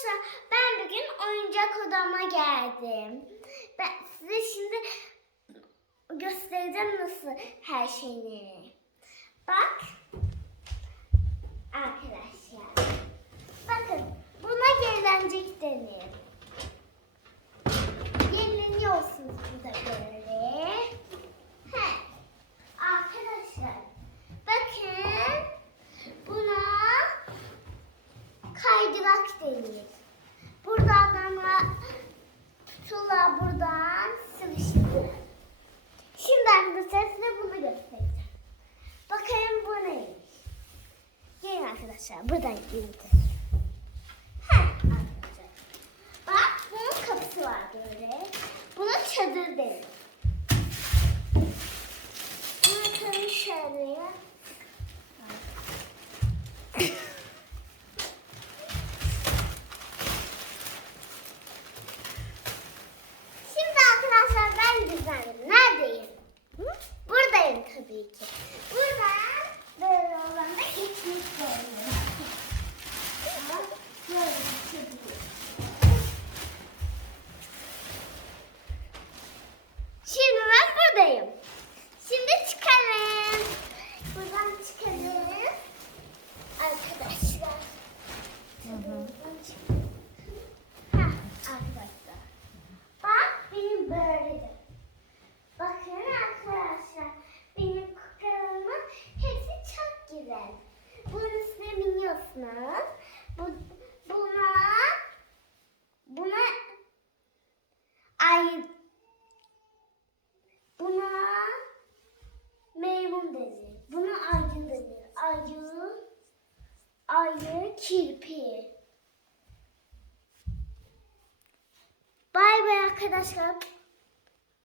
Arkadaşlar ben bugün oyuncak odama geldim. Ben size şimdi göstereceğim nasıl her şeyini. Bak. Arkadaşlar. Bakın buna gelecek denir. Yeniliyorsunuz burada böyle. He. Arkadaşlar bakın buna denir. Buradan ama tutula buradan sıvıştırır. Şimdi arkadaşlar size bunu göstereceğim. Bakın bu neymiş. Gelin arkadaşlar buradan gelin. Bak bunun kapısı var böyle. Buna çadır denir. Bunu tabii şöyle. Şimdi arkadaşlar ben düzenledim. Neredeyim? Hı? Buradayım tabii ki. Buradan böyle olan da geçmiş görünüyor. Ama böyle geçebiliyor. Şimdi ben buradayım. Şimdi çıkalım. Buradan çıkalım. Arkadaşlar. Buradan çıkalım. Heh, arkadaşlar. Bak benim böyledir. Bakın arkadaşlar. Benim kuklalarımın hepsi çok güzel. Bunun üstüne biniyorsunuz. Bu, buna buna ay buna maymun denir. Buna ayı denir. Ayı ayı kirpi. Bay bay arkadaşlar.